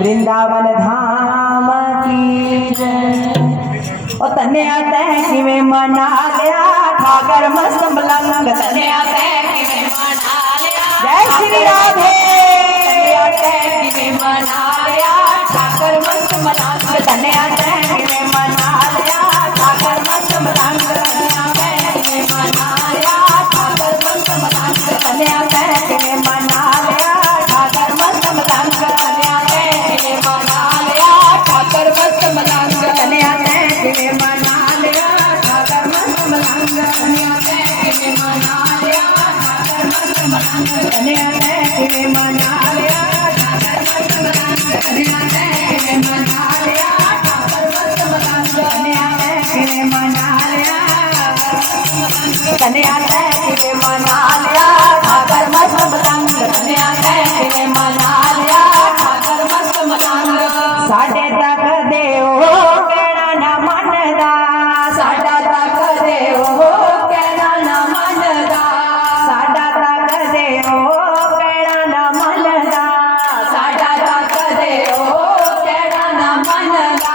वृंदावन धाम की ओ तने आते किवे मना लिया ठाकर मस्त मलंग तने आते किवे मना लिया जय श्री राधे तने आते किवे मना लिया ठाकर मस्त मलंग तने आते किवे मना लिया ठाकर मस्त मलंग तने आते किवे मना लिया ठाकर मस्त मलंग तने आते किवे मना लिया ठाकर मस्त मलंग तने आते किवे मना लिया ठाकर मस्त मलंग तने आते किवे मना लिया ठाकर मस्त मलंग तने आते किवे मना लिया ठाकर मस्त मलंग तने आते किवे मना लिया ठाकर मस्त मलंग तने आते किवे मना लिया ठाकर मस्त मलंग तने आते किवे मना लिया तने आते किवे मना लिया ठाकर मस्त मलंग तने आते किवे मना लिया ठाकर मस्त मलंग साडे तक देओ कहना ना मनदा साडा तक देओ कहना ना मनदा साडा तक देओ कहना ना मनदा साडा तक देओ कहना ना मनदा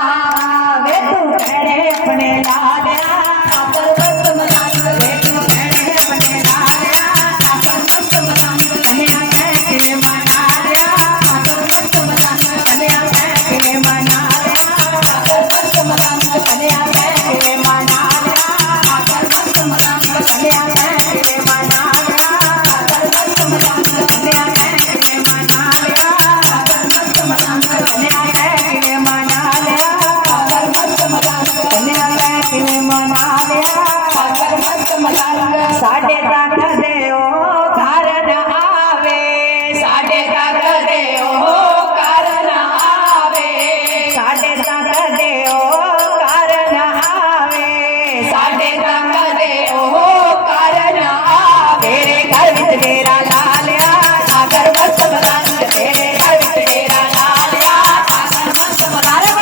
वे तू कहड़े अपने लालिया ठाकर मस्त मलंग वे तू कहड़े अपने लालिया ठाकर मस्त मलंग तने आते किवे मना लिया ठाकर मस्त मलंग तने आते किवे मना लिया ठाकर मस्त मलंग तने आते किवे मना लिया ठाकर मस्त मलंग तने आते किवे मना लिया ठाकर मस्त मलंग तने आते किवे मना लिया ठाकर मस्त मलंग तने आते किवे मना लिया ठाकर मस्त मलंग तने आते किवे मना लिया ठाकर मस्त मलंग साडे तक देओ घर न आवे साडे तक देओ घर न आवे साडे तक देओ घर न आवे साडे तक देओ घर न आवे तेरे घर विच डेरा ला लिया ठाकर मस्त मलंग तेरे घर विच डेरा ला लिया ठाकर मस्त मलंग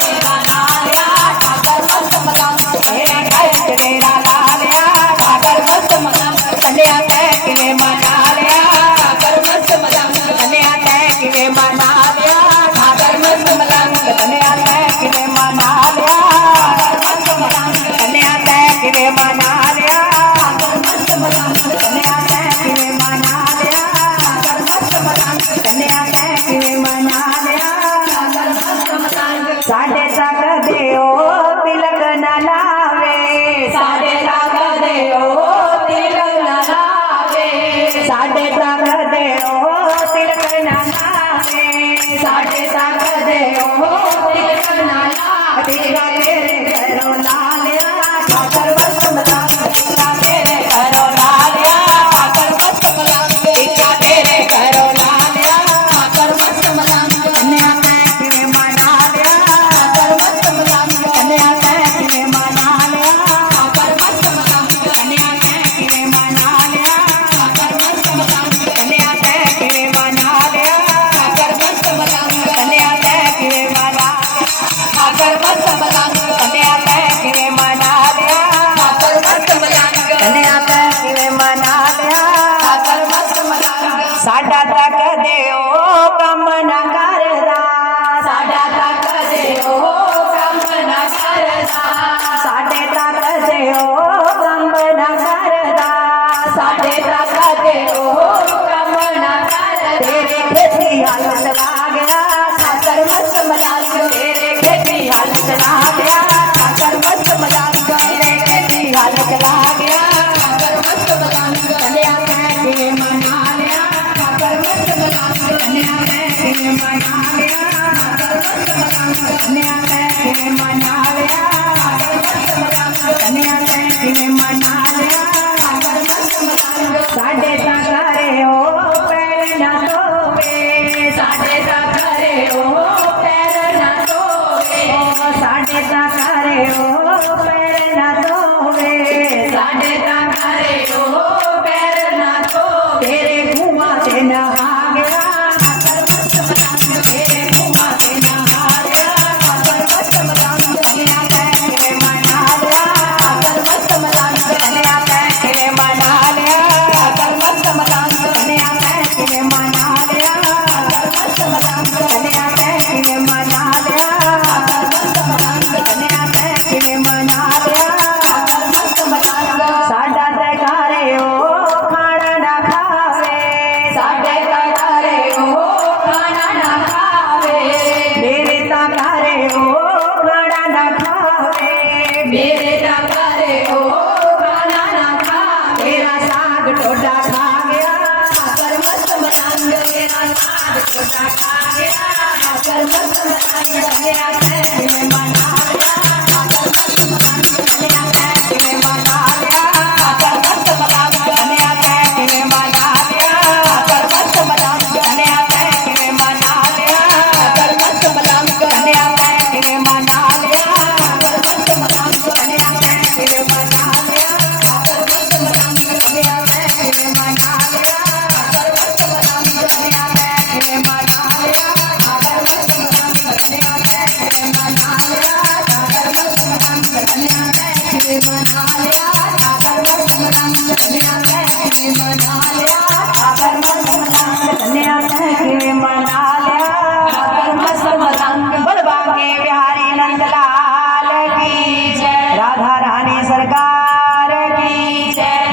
डेरा ला लिया ठाकर मस्त मलंग तेरे घर विच डेरा ला लिया ठाकर मस्त मलंग तने आते किवे मना लिया ठाकर मस्त मलंग तने आते किवे मना लिया ठाकर मस्त मलंग तने आते किवे मना लिया ठाकर मस्त मलंग तने आते किवे मना लिया ठाकर मस्त मलंग तने आते किवे मना लिया ठाकर मस्त मलंग तने आते किवे मना लिया ठाकर मस्त मलंग साडे तक देओ तिलक न लावे साडे तक देओ तिलक न लावे साडे तक देओ तिलक न लावे साडे तक देओ तिलक न लावे तेरा तेरे करो लालिया ठाकर मस्त मलंग तेरा तेरे करो लालिया ठाकर मस्त मलंग तेरा तेरे करो लालिया ठाकर मस्त मलंग तने आते किवे मना लिया ठाकर मस्त मलंग तने आते किवे मना लिया ठाकर मस्त मलंग तने आते किवे मना लिया ठाकर मस्त मलंग तने आते किवे मना लिया ठाकर मस्त मलंग तने आते किवे मना ठाकर मस्त मलंग तने आते किवे मना लिया ठाकर मस्त मलंग तने आते किवे मना लिया ठाकर मस्त मलंग साडा तक देओ कम न करदा साडा तक देओ कम न करदा साडे तक देओ कम न करदा साडे तक देओ कम न करदा तेरे खेती हालत ला गया ठाकर मस्त मलंग तेरे खेती हालत ला गया ठाकर मस्त मलंग तेरे खेती हालत ला गया ठाकर मस्त मलंग तने आते किवे मना लिया ठाकर मस्त मलंग तने आते किवे मना लिया ठाकर मस्त मलंग तने आते किवे मना लिया ठाकर मस्त मलंग तने आते किवे मना लिया ठाकर मस्त मलंग साडे तक रेओ पैर न धोवे साडे तक रेओ पैर न धोवे साडे तक रेओ पैर न धोवे साडे तक रेओ पैर न धोवे तेरे कुआं से नहा गया ठाकर मस्त मलंग तेरे कुआं से नहा गया ठाकर मस्त मलंग तने आते किवे मना लिया ठाकर मस्त मलंग तने आते किवे मना लिया ठाकर मस्त मलंग तने आते किवे मना लिया ठाकर मस्त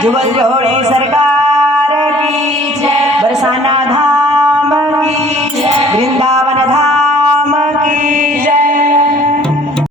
जुगल जोड़े सरकार की